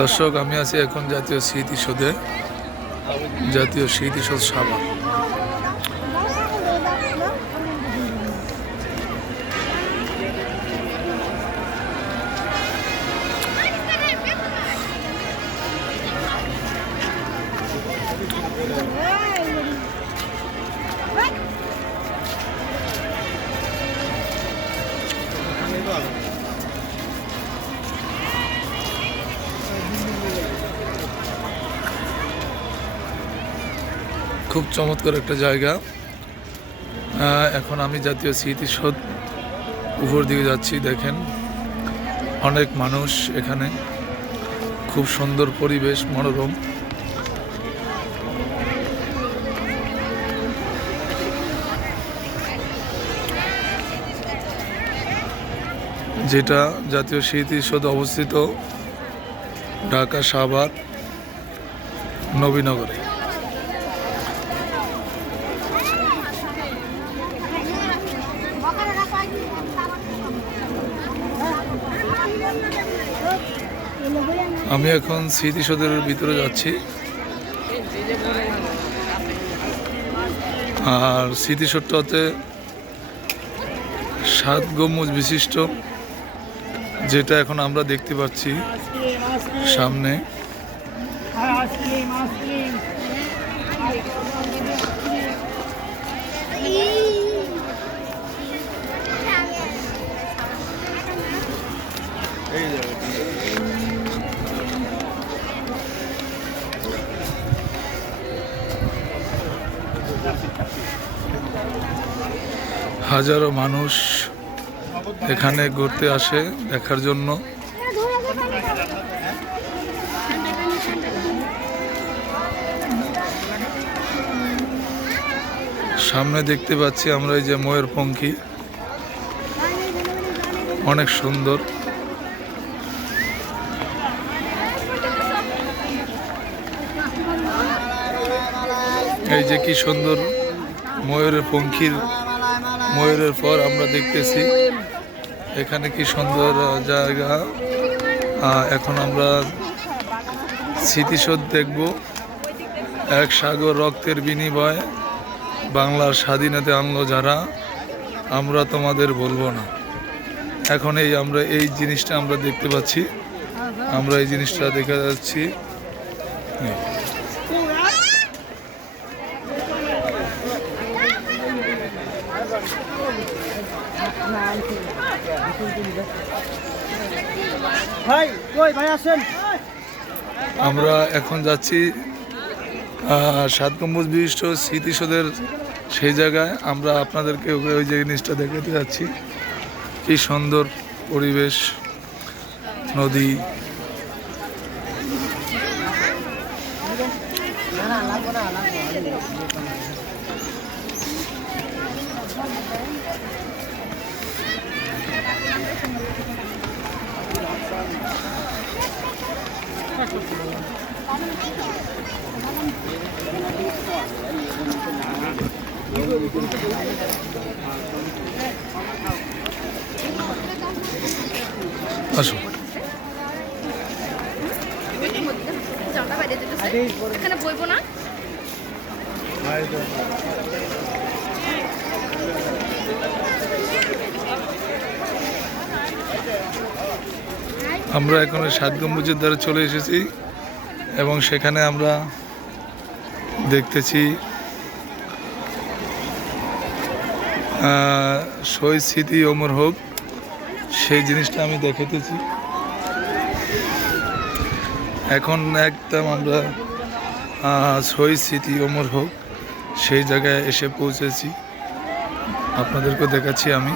দর্শক, আমি আছি এখন জাতীয় স্মৃতিসৌধে, জাতীয় স্মৃতিসৌধ সাভার। খুব চমৎকার একটা জায়গা। এখন আমি জাতীয় স্মৃতিসৌধ উপর দিকে যাচ্ছি। দেখেন, অনেক মানুষ এখানে, খুব সুন্দর পরিবেশ, মনোরম। যেটা জাতীয় স্মৃতিসৌধ অবস্থিত ঢাকা সাভার নবীনগরে। আমি এখন স্মৃতিসৌধের ভিতরে যাচ্ছি। আর স্মৃতিসৌধটা হচ্ছে 7 গম্বুজ বিশিষ্ট, যেটা এখন আমরা দেখতে পাচ্ছি সামনে। হাজারো মানুষ এখানে ঘুরতে আসে দেখার জন্য। সামনে দেখতে পাচ্ছি আমরা এই যে ময়ূরপঙ্খী, অনেক সুন্দর। এই যে কি সুন্দর ময়ূরের পঙ্খির, ময়ূরের পর আমরা দেখতেছি এখানে কি সুন্দর জায়গা। এখন আমরা স্মৃতিসৌধ দেখব। এক সাগর রক্তের বিনিময়ে বাংলার স্বাধীনতা আনলো যারা, আমরা তোমাদের বলবো না। এখন আমরা এই জিনিসটা আমরা দেখতে পাচ্ছি, আমরা এই জিনিসটা দেখা যাচ্ছি। আমরা এখন যাচ্ছি 7 গম্বুজ বিশিষ্ট স্মৃতিসৌধের সেই জায়গায়। আমরা আপনাদেরকে ওই যে জিনিসটা দেখাতে যাচ্ছি। কি সুন্দর পরিবেশ, নদী। আসো। এখানে বইবো না। আমরা এখন 7 গম্বুজের দ্বারা চলে এসেছি এবং সেখানে আমরা দেখতেছি শহীদ স্মৃতি অমর হোক, সেই জিনিসটা আমি দেখাতেছি। এখন একদম আমরা শহীদ স্মৃতি অমর হোক সেই জায়গায় এসে পৌঁছেছি, আপনাদেরকে দেখাচ্ছি আমি।